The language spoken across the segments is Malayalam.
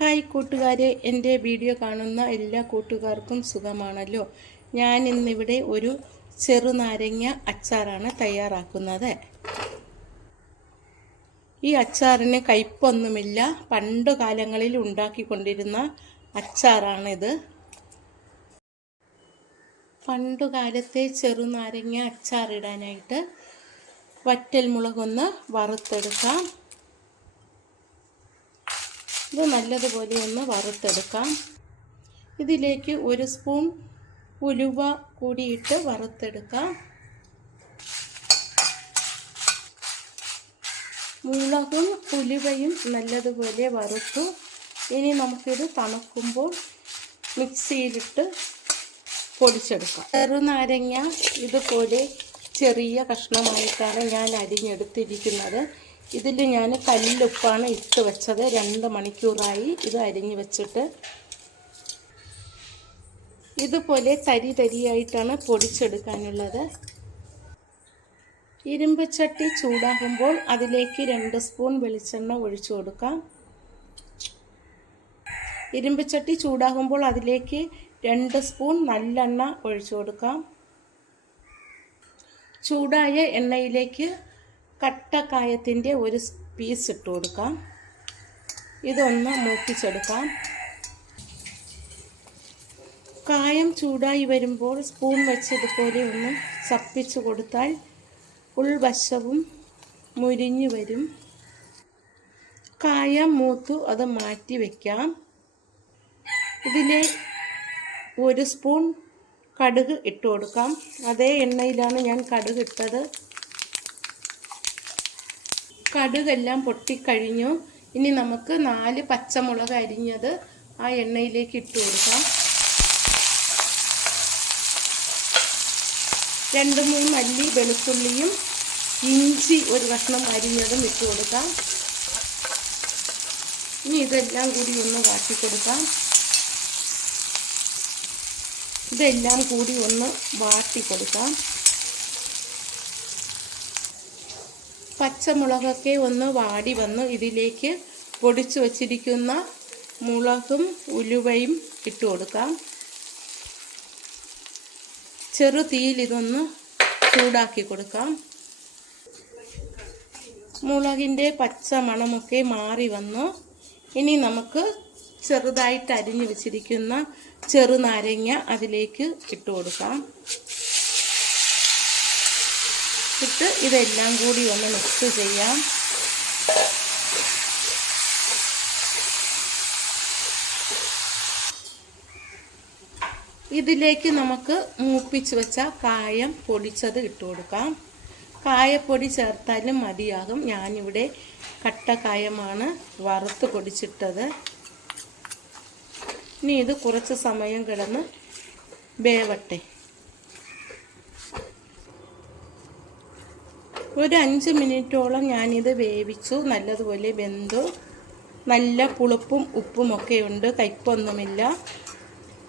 ഹായ് കൂട്ടുകാരെ എന്റെ വീഡിയോ കാണുന്ന എല്ലാ കൂട്ടുകാർക്കും സുഖമാണല്ലോ. ഞാൻ ഇന്നിവിടെ ഒരു ചെറുനാരങ്ങ അച്ചാറാണ് തയ്യാറാക്കുന്നത്. ഈ അച്ചാറിന് കയ്പൊന്നുമില്ല. പണ്ട് കാലങ്ങളിൽ ഉണ്ടാക്കിക്കൊണ്ടിരുന്ന അച്ചാറാണിത്. പണ്ടു കാലത്തെ ചെറുനാരങ്ങ അച്ചാറിടാനായിട്ട് വറ്റൽ മുളകൊന്ന് വറുത്തെടുക്കാം. ഇത് നല്ലതുപോലെ ഒന്ന് വറുത്തെടുക്കാം. ഇതിലേക്ക് ഒരു സ്പൂൺ ഉലുവ കൂടിയിട്ട് വറുത്തെടുക്കാം. മുളകും ഉലുവയും നല്ലതുപോലെ വറുത്തു. ഇനി നമുക്കിത് തണുക്കുമ്പോൾ മിക്സിയിലിട്ട് പൊടിച്ചെടുക്കാം. ചെറുനാരങ്ങ ഇതുപോലെ ചെറിയ കഷ്ണമായിട്ടാണ് ഞാൻ അരിഞ്ഞെടുത്തിരിക്കുന്നത്. ഇതിൽ ഞാൻ കല്ലുപ്പാണ് ഇട്ട് വെച്ചത്. രണ്ട് മണിക്കൂറായി ഇത് അരിഞ്ഞു വെച്ചിട്ട്. ഇതുപോലെ തരി തരിയായിട്ടാണ് പൊടിച്ചെടുക്കാനുള്ളത്. ഇരുമ്പ് ചട്ടി ചൂടാകുമ്പോൾ അതിലേക്ക് രണ്ട് സ്പൂൺ വെളിച്ചെണ്ണ ഒഴിച്ചു കൊടുക്കാം. ഇരുമ്പ് ചട്ടി ചൂടാകുമ്പോൾ അതിലേക്ക് രണ്ട് സ്പൂൺ നല്ലെണ്ണ ഒഴിച്ചു കൊടുക്കാം. ചൂടായ എണ്ണയിലേക്ക് കട്ടക്കായത്തിന്റെ ഒരു പീസ് ഇട്ട് കൊടുക്കാം. ഇതൊന്ന് മൂപ്പിച്ചെടുക്കാം. കായം ചൂടായി വരുമ്പോൾ സ്പൂൺ വെച്ച് ഇതുപോലെ ഒന്ന് ചപ്പിച്ച് കൊടുത്താൽ ഉൾവശവും മുരിഞ്ഞു വരും. കായം മൂത്തു അത് മാറ്റി വയ്ക്കാം ഇതിലെ ഒരു സ്പൂൺ കടുക് ഇട്ട് കൊടുക്കാം. അതേ എണ്ണയിലാണ് ഞാൻ കടുക് ഇട്ടത്. കടുകെല്ലാം പൊട്ടിക്കഴിഞ്ഞു. ഇനി നമുക്ക് നാല് പച്ചമുളക് അരിഞ്ഞത് ആ എണ്ണയിലേക്ക് ഇട്ട് കൊടുക്കാം. രണ്ട് മൂന്ന് മല്ലി വെളുത്തുള്ളിയും ഇഞ്ചി ഒരു കഷ്ണം അരിഞ്ഞതും ഇട്ട് കൊടുക്കാം. ഇനി ഇതെല്ലാം കൂടി ഒന്ന് വാട്ടി കൊടുക്കാം. ഇതെല്ലാം കൂടി ഒന്ന് വാട്ടി കൊടുക്കാം. പച്ചമുളകൊക്കെ ഒന്ന് വാടി വന്ന് ഇതിലേക്ക് പൊടിച്ചു വച്ചിരിക്കുന്ന മുളകും ഉലുവയും ഇട്ട് കൊടുക്കാം. ചെറു തീയിൽ ഇതൊന്ന് ചൂടാക്കി കൊടുക്കാം. മുളകിന്റെ പച്ച മണമൊക്കെ മാറി വന്നു. ഇനി നമുക്ക് ചെറുതായിട്ട് അരിഞ്ഞു വെച്ചിരിക്കുന്ന ചെറുനാരങ്ങ അതിലേക്ക് ഇട്ട് കൊടുക്കാം. ഇട്ട് ഇതെല്ലാം കൂടി ഒന്ന് മിക്സ് ചെയ്യാം. ഇതിലേക്ക് നമുക്ക് മൂപ്പിച്ച് വെച്ച കായം പൊടിച്ചത് ഇട്ട് കൊടുക്കാം. കായപ്പൊടി ചേർത്താലും മതിയാകും. ഞാനിവിടെ കട്ടക്കായമാണ് വറുത്ത് പൊടിച്ചിട്ടത്. ഇനി ഇത് കുറച്ച് സമയം കിടന്ന് വേവട്ടെ. ഒരു അഞ്ച് മിനിറ്റോളം ഞാനിത് വേവിച്ചു. നല്ലതുപോലെ വെന്തു. നല്ല പുളിപ്പും ഉപ്പുമൊക്കെ ഉണ്ട് കയ്പൊന്നുമില്ല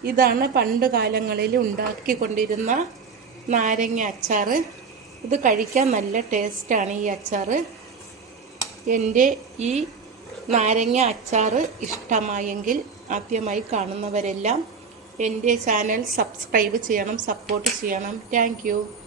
ഇതാണ് പണ്ട് കാലങ്ങളിൽ ഉണ്ടാക്കിക്കൊണ്ടിരുന്ന നാരങ്ങ അച്ചാർ. ഇത് കഴിക്കാൻ നല്ല ടേസ്റ്റാണ് ഈ അച്ചാർ. എന്റെ ഈ നാരങ്ങ അച്ചാർ ഇഷ്ടമായെങ്കിൽ ആദ്യമായി കാണുന്നവരെല്ലാം എന്റെ ചാനൽ സബ്സ്ക്രൈബ് ചെയ്യണം സപ്പോർട്ട് ചെയ്യണം. താങ്ക്